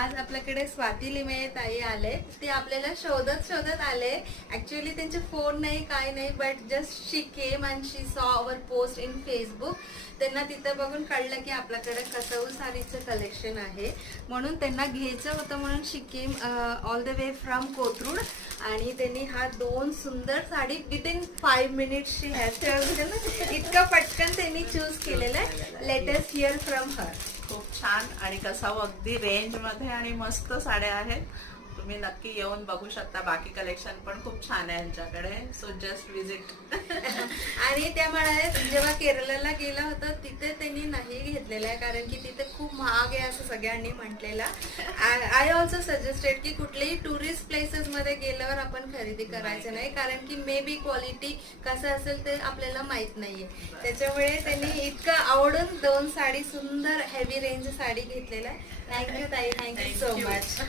आज आपल्याकडे स्वाती लिमये ताई आले. ते आपल्याला शोधत शोधत आले. ऍक्च्युअली त्यांचे फोन नाही काय नाही, but just she came and she saw our post in Facebook. त्यांना तिथं बघून कळलं की आपल्याकडे कसऊ साडीचं कलेक्शन आहे, म्हणून त्यांना घ्यायचं होतं, म्हणून she came all the way from Kothrud. आणि त्यांनी हा 2 सुंदर sari within 5 minutes she has इतकं पटकन त्यांनी चूज केलेलं आहे. Let us here from her. खूप छान आणि कसाव अगदी रेंज मध्ये आणि मस्त साड्या आहेत. तुम्ही नक्की येऊन बघू शकता. बाकी कलेक्शन पण खूप छान आहे यांच्याकडे. So just visit. आणि त्या म्हणाले जेव्हा केरळला गेला होता तिथे त्यांनी नाही घेतलेलं आहे, कारण की तिथे खूप महाग आहे असं सगळ्यांनी म्हटलेलं. आय ऑल्सो सजेस्टेड की कुठलेही टुरिस्ट प्लेसेस मध्ये गेल्यावर आपण खरेदी करायचं नाही, कारण की मे बी क्वालिटी कसं असेल ते आपल्याला माहित नाहीये. त्याच्यामुळे त्यांनी इतकं आवडून 2 साडी सुंदर हेवी रेंज साडी घेतलेलं आहे. थँक्यू ताई, थँक्यू सो मच.